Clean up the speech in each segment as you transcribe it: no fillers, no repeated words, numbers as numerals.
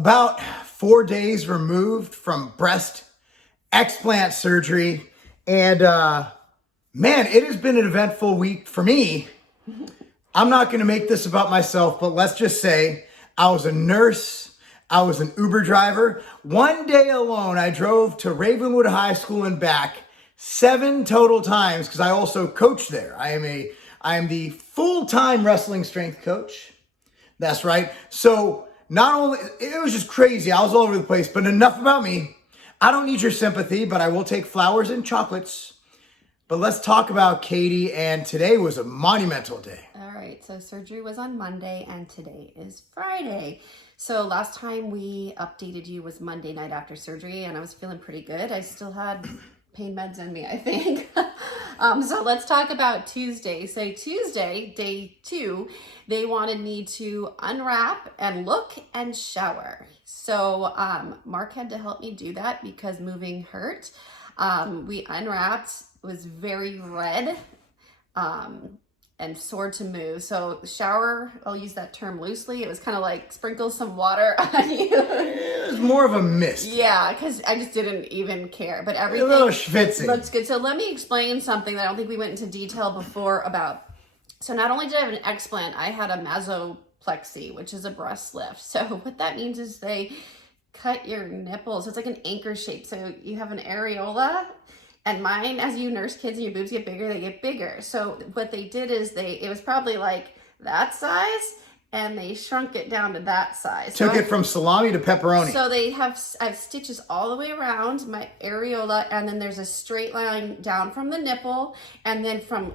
About 4 days removed from breast explant surgery. And man, it has been an eventful week for me. I'm not going to make this about myself, but let's just say I was a nurse. I was an Uber driver. One day alone, I drove to Ravenwood High School and back 7 total times because I also coach there. I am the full-time wrestling strength coach. That's right. So not only, it was just crazy. I was all over the place, but enough about me. I don't need your sympathy, but I will take flowers and chocolates. But let's talk about Katie, and today was a monumental day. All right, so surgery was on Monday, and today is Friday. So last time we updated you was Monday night after surgery, and I was feeling pretty good. I still had pain meds in me, I think. So let's talk about Tuesday. So Tuesday, day 2, they wanted me to unwrap and look and shower. So Marc had to help me do that because moving hurt. We unwrapped, it was very red and sore to move. So shower, I'll use that term loosely. It was kind of like sprinkle some water on you. It was more of a mist. Yeah, because I just didn't even care. But everything a little schwitzing. looks good. So let me explain something that I don't think we went into detail before about. So not only did I have an explant, I had a masoplexy, which is a breast lift. So what that means is they cut your nipples. It's like an anchor shape. So you have an areola, and mine, as you nurse kids and your boobs get bigger, they get bigger. So what they did is it was probably like that size, and they shrunk it down to that size. Took it from salami to pepperoni. So I have stitches all the way around my areola, and then there's a straight line down from the nipple, and then from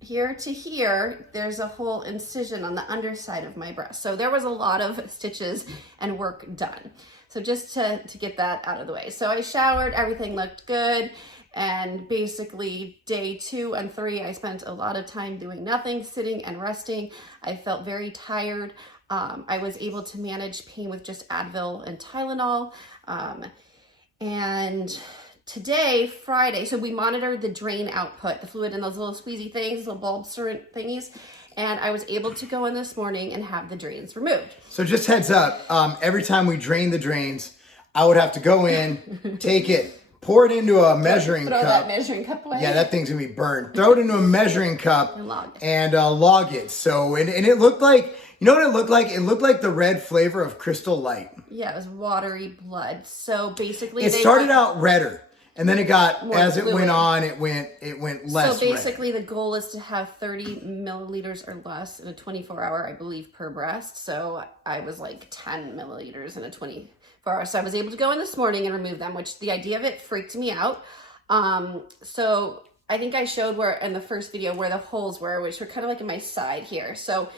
here to here, there's a whole incision on the underside of my breast. So there was a lot of stitches and work done. So just to get that out of the way. So I showered, everything looked good. And basically day 2 and 3, I spent a lot of time doing nothing, sitting and resting. I felt very tired. I was able to manage pain with just Advil and Tylenol. And today, Friday, so we monitored the drain output, the fluid in those little squeezy things, little bulb thingies. And I was able to go in this morning and have the drains removed. So just heads up, every time we drain the drains, I would have to go in, take it, pour it into a measuring cup. Throw that measuring cup away. Yeah, that thing's gonna be burned. Throw it into a measuring cup and log it. So, and it looked like, you know what it looked like? It looked like the red flavor of Crystal Light. Yeah, it was watery blood. So basically, it started out redder, and then it got, as it fluid. went on, it went less. So basically, the goal is to have 30 milliliters or less in a 24-hour, I believe, per breast. So I was like 10 milliliters in a 24-hour. So I was able to go in this morning and remove them, which the idea of it freaked me out. So I think I showed where in the first video where the holes were, which were kind of like in my side here. So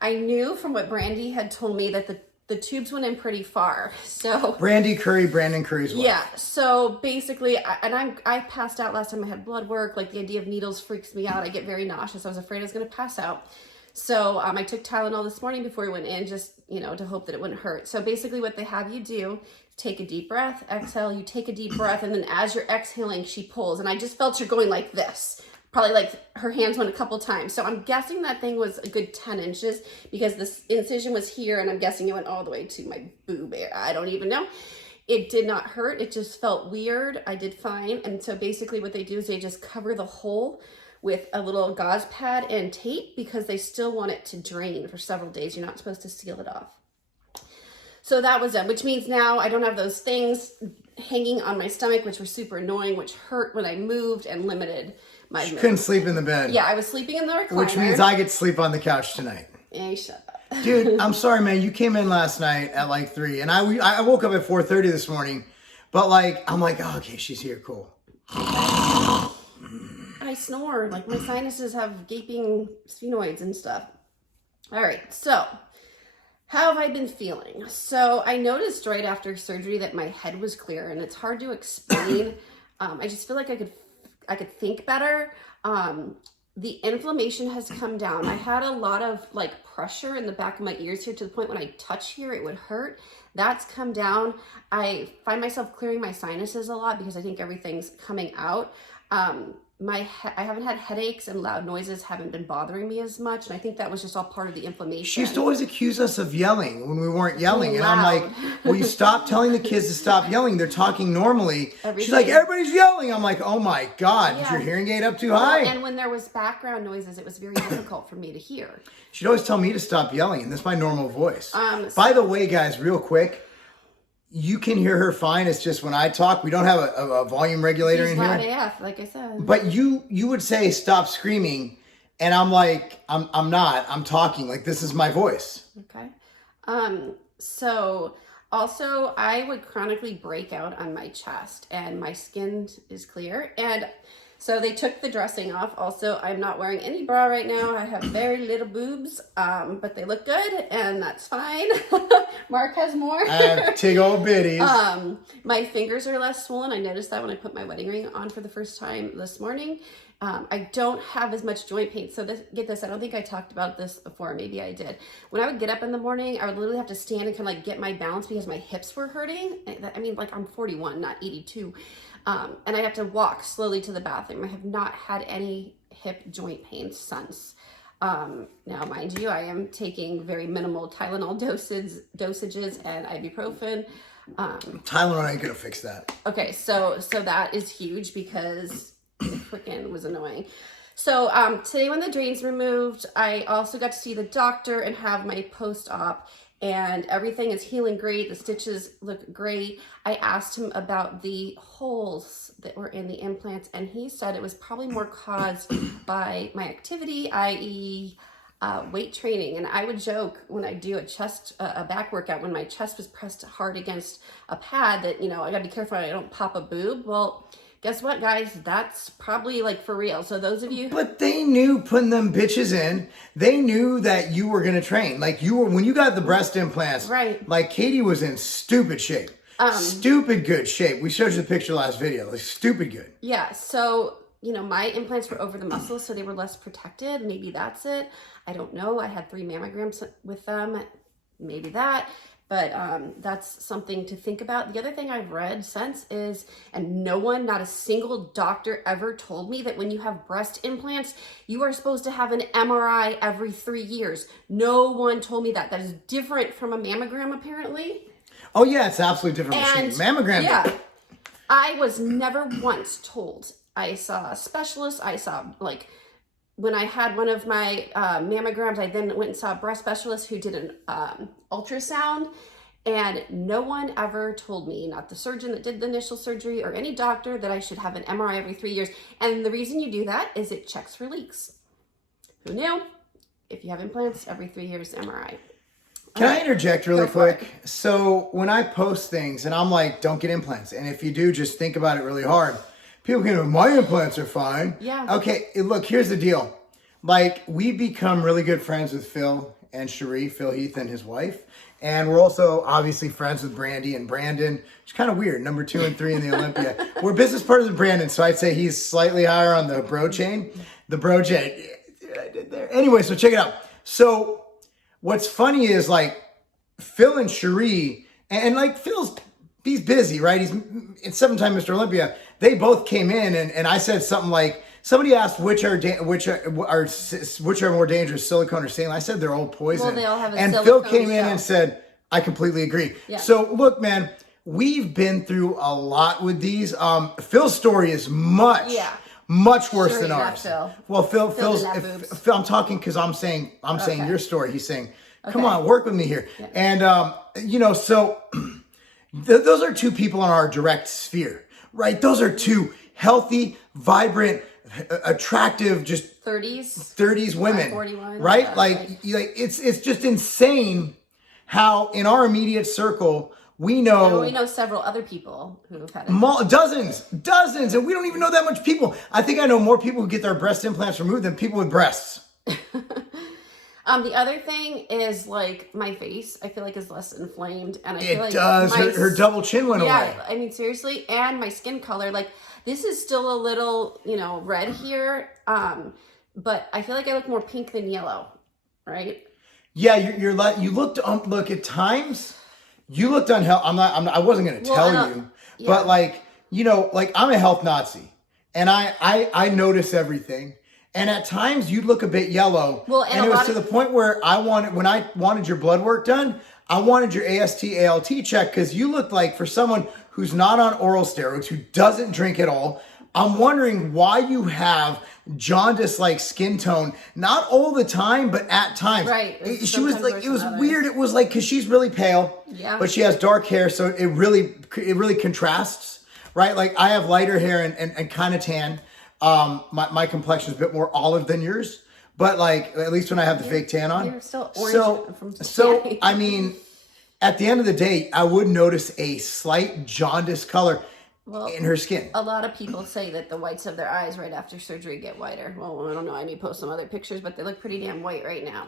I knew from what Brandy had told me that the tubes went in pretty far. So Brandon Curry's wife. Yeah. So basically, I passed out last time I had blood work. Like the idea of needles freaks me out. I get very nauseous. I was afraid I was going to pass out. So I took Tylenol this morning before we went in, just, to hope that it wouldn't hurt. So basically what they have you do, take a deep breath, exhale, you take a deep breath, and then as you're exhaling, she pulls. And I just felt her going like this. Probably like her hands went a couple times. So I'm guessing that thing was a good 10 inches because this incision was here, and I'm guessing it went all the way to my boob area. I don't even know. It did not hurt. It just felt weird. I did fine. And so basically what they do is they just cover the hole with a little gauze pad and tape because they still want it to drain for several days. You're not supposed to seal it off. So that was done, which means now I don't have those things hanging on my stomach, which were super annoying, which hurt when I moved and limited my movement. Couldn't sleep in the bed. Yeah, I was sleeping in the recliner. Which means I get to sleep on the couch tonight. Hey, shut up. Dude, I'm sorry, man. You came in last night at like 3, and I woke up at 4:30 this morning, but I'm like, oh, okay, she's here, cool. I snore. Like my sinuses have gaping sphenoids and stuff. All right, so how have I been feeling? So I noticed right after surgery that my head was clear, and it's hard to explain. I just feel like I could think better. The inflammation has come down. I had a lot of pressure in the back of my ears here to the point when I touch here, it would hurt. That's come down. I find myself clearing my sinuses a lot because I think everything's coming out. I haven't had headaches, and loud noises haven't been bothering me as much. And I think that was just all part of the inflammation. She used to always accuse us of yelling when we weren't yelling. And I'm Loud. like, will you stop telling the kids to stop yelling? They're talking normally. She's Everything. like, everybody's yelling. I'm like, oh my God, is Yeah. your hearing aid up too high? And when there was background noises, it was very difficult for me to hear. She'd always tell me to stop yelling, and that's my normal voice. So- By the way, guys, real quick, you can hear her fine. It's just when I talk, we don't have a volume regulator She's in loud here. AF, like I said. But you would say stop screaming, and I'm like, I'm not. I'm talking. Like, this is my voice. Okay. So also I would chronically break out on my chest, and my skin is clear. And so they took the dressing off. Also, I'm not wearing any bra right now. I have very little boobs, but they look good, and that's fine. Marc has more. I have tig old bitties. My fingers are less swollen. I noticed that when I put my wedding ring on for the first time this morning. I don't have as much joint pain. So get this, I don't think I talked about this before. Maybe I did. When I would get up in the morning, I would literally have to stand and kind of like get my balance because my hips were hurting. I mean, like I'm 41, not 82. And I have to walk slowly to the bathroom. I have not had any hip joint pain since. Now, mind you, I am taking very minimal Tylenol dosages and ibuprofen. Tylenol ain't gonna fix that. Okay, so that is huge because it freaking was annoying. So today when the drain's removed, I also got to see the doctor and have my post-op, and everything is healing great. The stitches look great. I asked him about the holes that were in the implants, and he said it was probably more caused by my activity, i.e. Weight training. And I would joke when I do a back workout, when my chest was pressed hard against a pad, that, you know, I gotta be careful I don't pop a boob. Well, guess what, guys? That's probably like for real. So those of you... But they knew putting them bitches in, they knew that you were going to train. Like you were, when you got the breast implants, Right. like Katie was in stupid shape. Stupid good shape. We showed you the picture last video. Like stupid good. Yeah, so, you know, my implants were over the muscles, so they were less protected. Maybe that's it. I don't know. I had 3 mammograms with them. Maybe that. But that's something to think about. The other thing I've read since is, and no one, not a single doctor ever told me that when you have breast implants, you are supposed to have an MRI every 3 years. No one told me that. That is different from a mammogram, apparently. Oh yeah, it's an absolutely different machine. Mammogram. Yeah. I was never once told. I saw a specialist. I saw, like, when I had one of my mammograms, I then went and saw a breast specialist who did an ultrasound, and no one ever told me, not the surgeon that did the initial surgery or any doctor, that I should have an MRI every 3 years. And the reason you do that is it checks for leaks. Who knew? If you have implants, every 3 years, MRI. Can I interject really quick? So when I post things and I'm like, don't get implants. And if you do, just think about it really hard. People can go, my implants are fine. Yeah. Okay, look, here's the deal. Like, we become really good friends with Phil and Cherie, Phil Heath and his wife. And we're also obviously friends with Brandy and Brandon. It's kind of weird, number 2 and 3 in the Olympia. We're business partners with Brandon, so I'd say he's slightly higher on the bro chain. The bro chain. I did there. Anyway, so check it out. So what's funny is, like, Phil and Cherie, and like he's busy, right? He's 7-time Mr. Olympia. They both came in, and I said something like, somebody asked which are more dangerous, silicone or saline. I said they're all poison. Well, they all have a and Phil silicone came in shell. and said, I completely agree. Yeah. So look, man, we've been through a lot with these. Phil's story is much worse Sure, than not ours. Phil. Well, Phil's. didn't have boobs. Phil, I'm talking because I'm saying your story. He's saying, come Okay. on, work with me here. Yeah. And you know, so those are 2 people in our direct sphere, right? Those are 2 healthy, vibrant, attractive, just 30s women, 41, right? yeah, like it's just insane how in our immediate circle we know several other people who've had it. dozens, and we don't even know that much people. I think I know more people who get their breast implants removed than people with breasts. The other thing is, like, my face, I feel like, is less inflamed, and I feel like it does. Her double chin went away. Yeah, I mean, seriously, and my skin color, like, this is still a little, you know, red here, but I feel like I look more pink than yellow, right? Yeah, you looked look at times. You looked unhealthy. I wasn't going to tell you, but like, you know, like, I'm a health Nazi. and I notice everything. And at times you'd look a bit yellow. Well, and it was to the point where when I wanted your blood work done, I wanted your AST, ALT check, because you looked like, for someone who's not on oral steroids, who doesn't drink at all, I'm wondering why you have jaundice-like skin tone, not all the time, but at times. Right. She was like, it was weird. It was like, because she's really pale, yeah, but she has dark hair, so it really contrasts, right? Like I have lighter hair and kind of tan. My complexion is a bit more olive than yours, but like at least when I have the fake tan on. You're still orange. So I mean, at the end of the day, I would notice a slight jaundice color in her skin. A lot of people say that the whites of their eyes right after surgery get whiter. Well, I don't know. I may post some other pictures, but they look pretty damn white right now.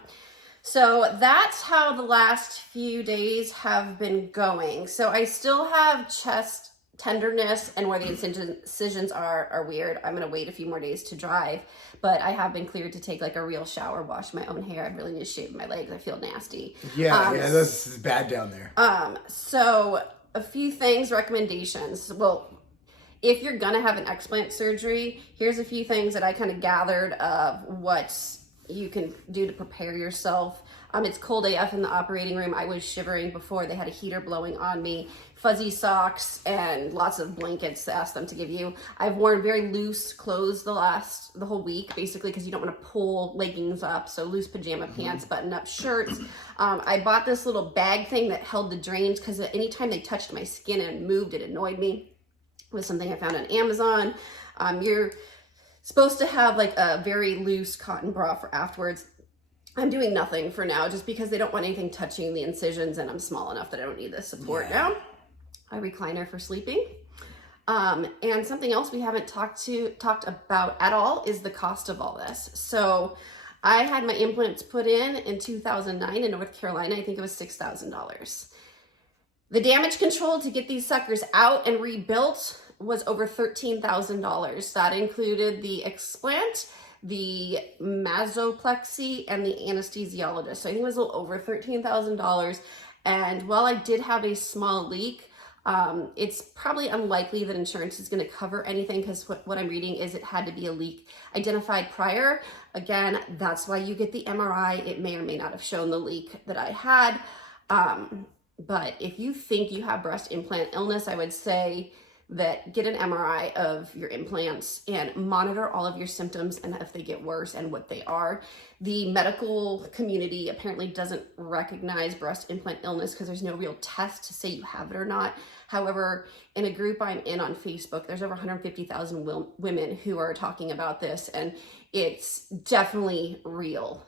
So that's how the last few days have been going. So I still have chest tenderness, and where the incisions are weird. I'm going to wait a few more days to drive, but I have been cleared to take like a real shower, wash my own hair. I really need to shave my legs. I feel nasty. Yeah, this is bad down there. So a few things, recommendations. Well, if you're going to have an explant surgery, here's a few things that I kind of gathered of what you can do to prepare yourself. It's cold AF in the operating room. I was shivering before. They had a heater blowing on me, fuzzy socks, and lots of blankets to ask them to give you. I've worn very loose clothes the whole week, basically, because you don't want to pull leggings up. So loose pajama pants, button-up shirts. I bought this little bag thing that held the drains, because anytime they touched my skin and moved, it annoyed me. It was something I found on Amazon. You're supposed to have like a very loose cotton bra for afterwards. I'm doing nothing for now just because they don't want anything touching the incisions, and I'm small enough that I don't need this support now. A recliner for sleeping. And something else we haven't talked about at all is the cost of all this. So I had my implants put in 2009 in North Carolina. I think it was $6,000. The damage control to get these suckers out and rebuilt was over $13,000. That included the explant, the masoplexy, and the anesthesiologist. So I think it was a little over $13,000. And while I did have a small leak, it's probably unlikely that insurance is going to cover anything, because what I'm reading is it had to be a leak identified prior. Again, that's why you get the MRI. It may or may not have shown the leak that I had. But if you think you have breast implant illness, I would say that get an MRI of your implants and monitor all of your symptoms and if they get worse and what they are. The medical community apparently doesn't recognize breast implant illness because there's no real test to say you have it or not. However, in a group I'm in on Facebook, there's over 150,000 women who are talking about this, and it's definitely real.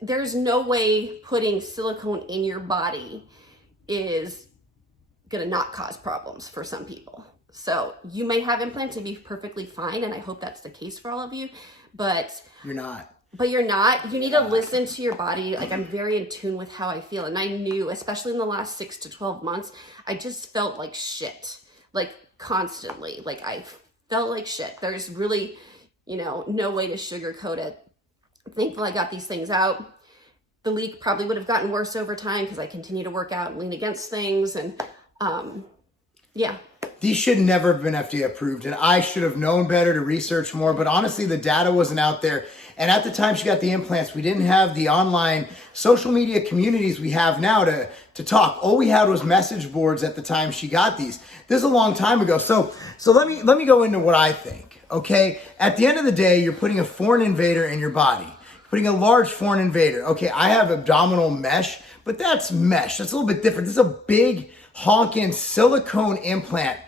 There's no way putting silicone in your body is gonna not cause problems for some people. So you may have implants and be perfectly fine, and I hope that's the case for all of you, but you're not. You need to listen to your body. Like, I'm very in tune with how I feel, and I knew, especially in the last 6 to 12 months, I just felt like shit, like constantly. Like, I felt like shit. There's really, no way to sugarcoat it. Thankfully, I got these things out. The leak probably would have gotten worse over time because I continue to work out and lean against things, and yeah. These should never have been FDA approved, and I should have known better to research more, but honestly, the data wasn't out there. And at the time she got the implants, we didn't have the online social media communities we have now to talk. All we had was message boards at the time she got these. This is a long time ago. So let me go into what I think, okay? At the end of the day, you're putting a foreign invader in your body. You're putting a large foreign invader. Okay, I have abdominal mesh, but that's mesh. That's a little bit different. This is a big honking silicone implant.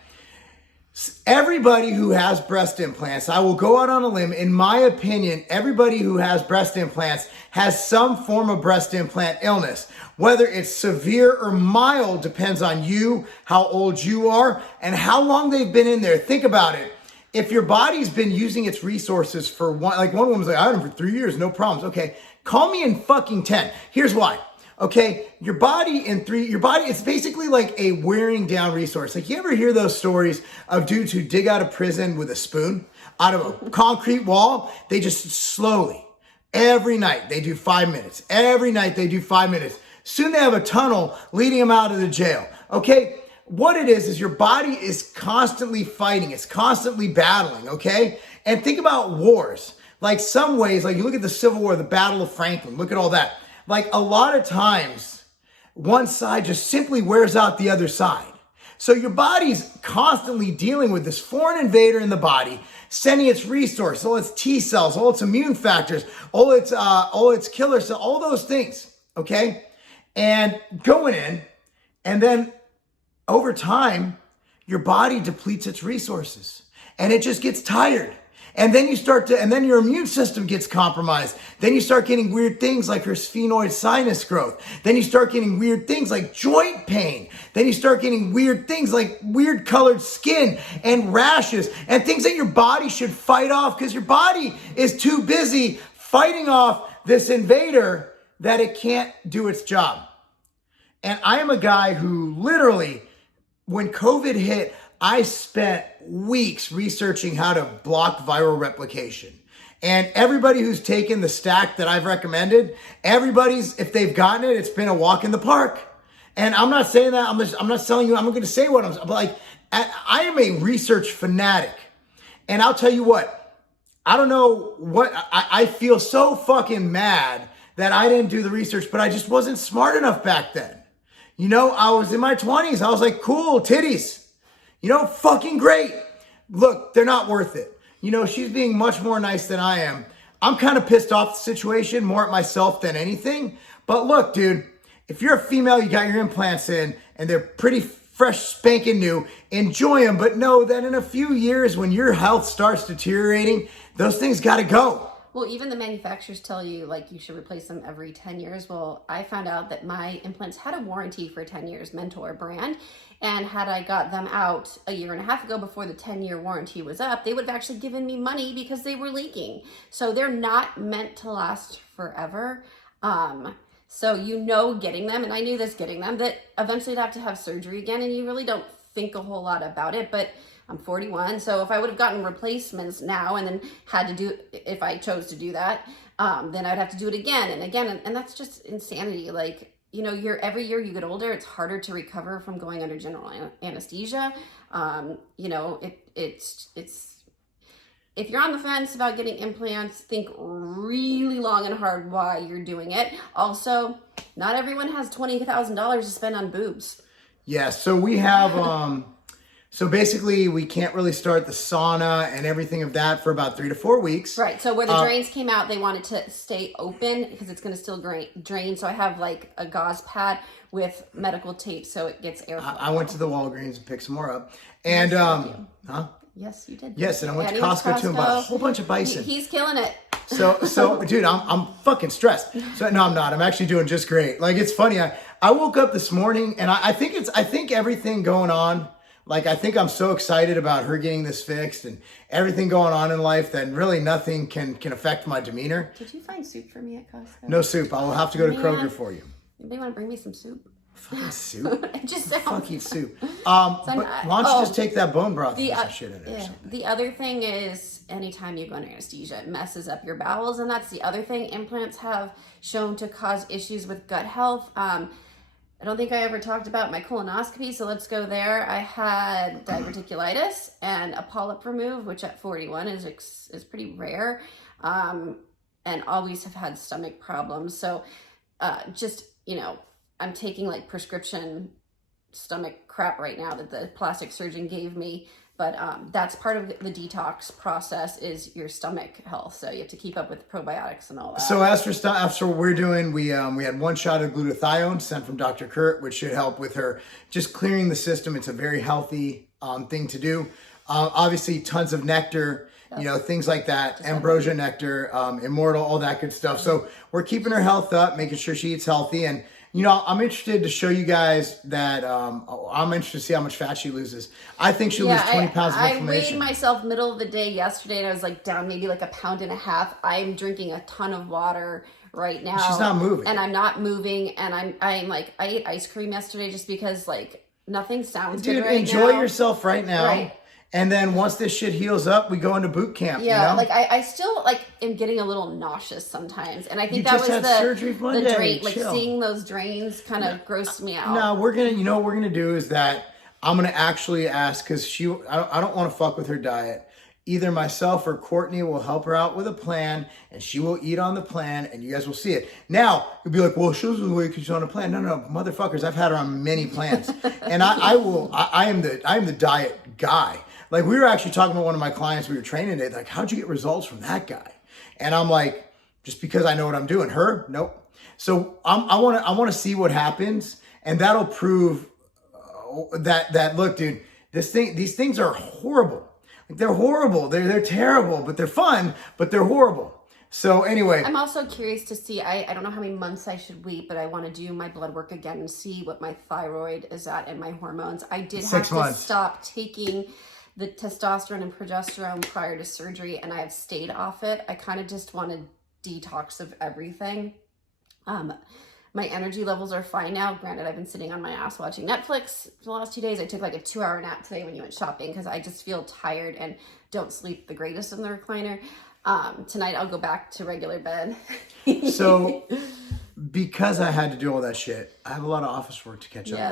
Everybody who has breast implants, I will go out on a limb, in my opinion, everybody who has breast implants has some form of breast implant illness. Whether it's severe or mild depends on you, how old you are, and how long they've been in there. Think about it. If your body's been using its resources for one woman's like, I had them for 3 years, no problems. Okay, call me in fucking 10. Here's why. Okay, your body, it's basically like a wearing down resource. Like, you ever hear those stories of dudes who dig out of prison with a spoon out of a concrete wall? They just slowly, every night they do 5 minutes. Every night they do 5 minutes. Soon they have a tunnel leading them out of the jail. Okay, what it is your body is constantly fighting. It's constantly battling, okay? And think about wars. Like some ways, like you look at the Civil War, the Battle of Franklin, look at all that. Like a lot of times, one side just simply wears out the other side. So your body's constantly dealing with this foreign invader in the body, sending its resources, all its T cells, all its immune factors, all its killer cells, all those things, okay? And going in, and then over time, your body depletes its resources and it just gets tired. And then and then your immune system gets compromised. Then you start getting weird things like your sphenoid sinus growth. Then you start getting weird things like joint pain. Then you start getting weird things like weird colored skin and rashes and things that your body should fight off because your body is too busy fighting off this invader that it can't do its job. And I am a guy who literally, when COVID hit, I spent weeks researching how to block viral replication. And everybody who's taken the stack that I've recommended, if they've gotten it, it's been a walk in the park. And I'm not saying that, I'm not telling you, I'm going to say what but like, I am a research fanatic. And I'll tell you what, I don't know what, I feel so fucking mad that I didn't do the research, but I just wasn't smart enough back then. You know, I was in my 20s. I was like, cool, titties. You know, fucking great. Look, they're not worth it. You know, she's being much more nice than I am. I'm kind of pissed off the situation, more at myself than anything. But look, dude, if you're a female, you got your implants in, and they're pretty fresh, spanking new, enjoy them. But know that in a few years, when your health starts deteriorating, those things got to go. Well, even the manufacturers tell you, like, you should replace them every 10 years. Well, I found out that my implants had a warranty for 10 years, Mentor brand. And had I got them out a year and a half ago before the 10-year warranty was up, they would have actually given me money because they were leaking. So they're not meant to last forever. So getting them, and I knew this getting them, that eventually I'd have to have surgery again, and you really don't think a whole lot about it. But I'm 41, so if I would have gotten replacements now and then had to do, if I chose to do that, then I'd have to do it again and again, and that's just insanity. Like, you know, every year you get older, it's harder to recover from going under general anesthesia. You know, it's if you're on the fence about getting implants, think really long and hard why you're doing it. Also, not everyone has $20,000 to spend on boobs. Yeah, so we have so basically, we can't really start the sauna and everything of that for about 3 to 4 weeks. Right. So where the drains came out, they wanted to stay open because it's going to still drain. So I have like a gauze pad with medical tape so it gets airflow. I went to the Walgreens and picked some more up. And, Yes, you did. Yes, and I went to Costco too and bought a whole bunch of bison. He's killing it. So dude, I'm fucking stressed. So no, I'm not. I'm actually doing just great. Like, it's funny. I woke up this morning and I think everything going on, like, I think I'm so excited about her getting this fixed and everything going on in life that really nothing can affect my demeanor. Did you find soup for me at Costco? No soup. I will have to go to Kroger for you. Anybody want to bring me some soup? Fucking soup? It just sounds... Fucking soup. But why don't you just take that bone broth and put some shit in it or something? The other thing is, anytime you go under anesthesia, it messes up your bowels, and that's the other thing. Implants have shown to cause issues with gut health. I don't think I ever talked about my colonoscopy, so let's go there. I had diverticulitis and a polyp removed, which at 41 is pretty rare, and always have had stomach problems. So just, you know, I'm taking like prescription stomach crap right now that the plastic surgeon gave me. But that's part of the detox process is your stomach health. So you have to keep up with probiotics and all that. So after what we're doing, we had 1 shot of glutathione sent from Dr. Kurt, which should help with her just clearing the system. It's a very healthy thing to do. Obviously, tons of nectar, you know, things like that, ambrosia nectar, immortal, all that good stuff. So we're keeping her health up, making sure she eats healthy. And, you know, I'm interested to show you guys that I'm interested to see how much fat she loses. I think she'll lose 20 pounds of inflammation. I weighed myself middle of the day yesterday, and I was like down maybe like 1.5 pounds. I'm drinking a ton of water right now. She's not moving. And I'm not moving, and I'm like, I ate ice cream yesterday just because like nothing sounds good right now. Dude, enjoy yourself right now. Right. And then once this shit heals up, we go into boot camp. Yeah, you know? like I still like am getting a little nauseous sometimes, and I think that was the drain. Like seeing those drains kind of grossed me out. No, we're gonna. You know what we're gonna do is that I'm going to actually ask, because I don't want to fuck with her diet. Either myself or Courtney will help her out with a plan, and she will eat on the plan, and you guys will see it. Now, you'll be like, well, she doesn't wait because she's on a plan. No, motherfuckers, I've had her on many plans. And I am the diet guy. Like, we were actually talking about one of my clients we were training today, like, how'd you get results from that guy? And I'm like, just because I know what I'm doing. Her? Nope. So I want to see what happens, and that'll prove that look, dude, these things are horrible. Like, they're horrible. They're terrible, but they're fun, but they're horrible. So anyway. I'm also curious to see, I don't know how many months I should wait, but I want to do my blood work again and see what my thyroid is at and my hormones. I did have to stop taking the testosterone and progesterone prior to surgery, and I have stayed off it. I kind of just want to detox of everything. My energy levels are fine now. Granted, I've been sitting on my ass watching Netflix for the last 2 days. I took like a 2-hour nap today when you went shopping because I just feel tired and don't sleep the greatest in the recliner. Tonight I'll go back to regular bed. So, because I had to do all that shit, I have a lot of office work to catch up on.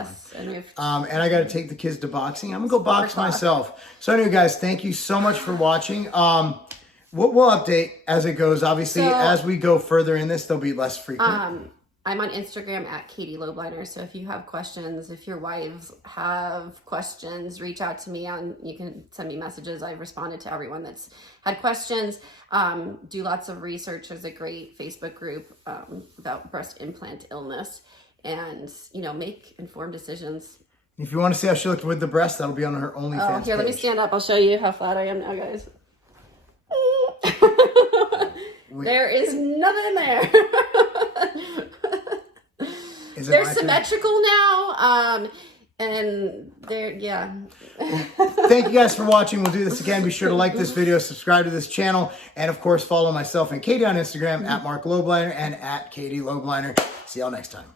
Yes, and I got to take the kids to boxing. I'm gonna go box myself. So anyway, guys, thank you so much for watching. We'll update as it goes. Obviously, as we go further in this, they'll be less frequent. I'm on Instagram at Katie Lobliner. So if you have questions, if your wives have questions, reach out to me. You can send me messages. I've responded to everyone that's had questions. Do lots of research. There's a great Facebook group about breast implant illness, and make informed decisions. If you want to see how she looked with the breast, that'll be on her OnlyFans here, let me stand up. I'll show you how flat I am now, guys. There is nothing there. They're symmetrical now. And they're, Thank you guys for watching. We'll do this again. Be sure to like this video, subscribe to this channel, and of course, follow myself and Katie on Instagram at Marc Lobliner and at Katie Lobliner. See y'all next time.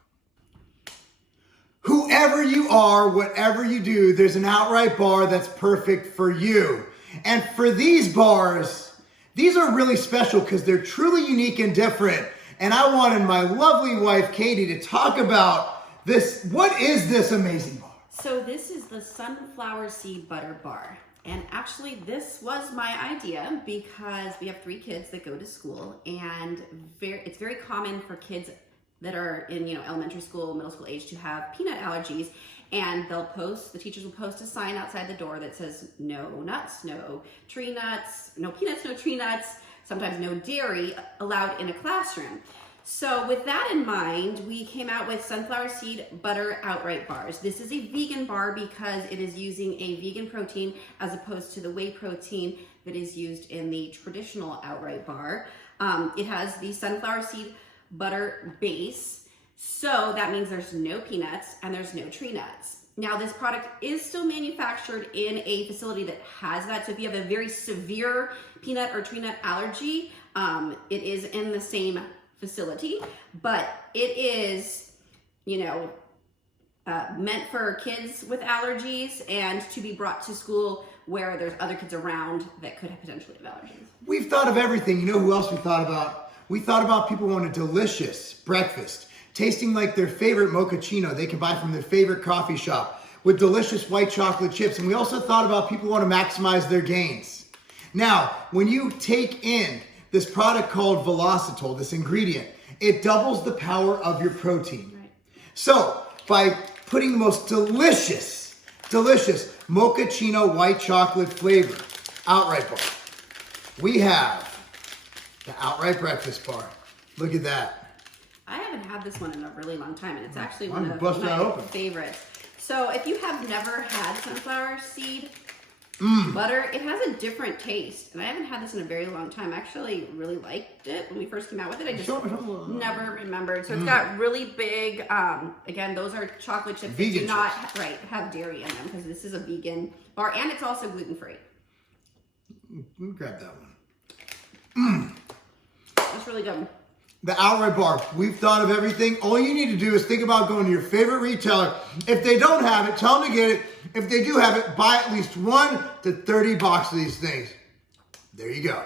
Whoever you are, whatever you do, there's an outright bar that's perfect for you. And for these bars, these are really special because they're truly unique and different. And I wanted my lovely wife, Katie, to talk about this. What is this amazing bar? So this is the sunflower seed butter bar. And actually this was my idea because we have 3 kids that go to school, and it's very common for kids that are in elementary school, middle school age to have peanut allergies. And the teachers will post a sign outside the door that says no nuts, no tree nuts, no peanuts, no tree nuts, sometimes no dairy allowed in a classroom. So with that in mind, we came out with sunflower seed butter outright bars. This is a vegan bar because it is using a vegan protein as opposed to the whey protein that is used in the traditional outright bar. It has the sunflower seed butter base, so that means there's no peanuts and there's no tree nuts. Now this product is still manufactured in a facility that has that, so if you have a very severe peanut or tree nut allergy, it is in the same facility, but it is, meant for kids with allergies and to be brought to school where there's other kids around that could potentially have allergies. We've thought of everything. You know who else we thought about? We thought about people want a delicious breakfast, tasting like their favorite mochaccino they can buy from their favorite coffee shop with delicious white chocolate chips. And we also thought about people who want to maximize their gains. Now, when you take in this product called Velocitol, this ingredient, it doubles the power of your protein. Right. So by putting the most delicious mochaccino white chocolate flavor outright bar, we have the outright breakfast bar. Look at that. I haven't had this one in a really long time, and it's actually one of my favorites. So if you have never had sunflower seed butter, it has a different taste, and I haven't had this in a very long time. I actually really liked it when we first came out with it. I just never remembered. So it's got really big, again, those are chocolate chips that do not have dairy in them because this is a vegan bar, and it's also gluten-free. Grab that one. That's really good. The outright bar. We've thought of everything. All you need to do is think about going to your favorite retailer. If they don't have it, tell them to get it. If they do have it, buy at least 1 to 30 boxes of these things. There you go.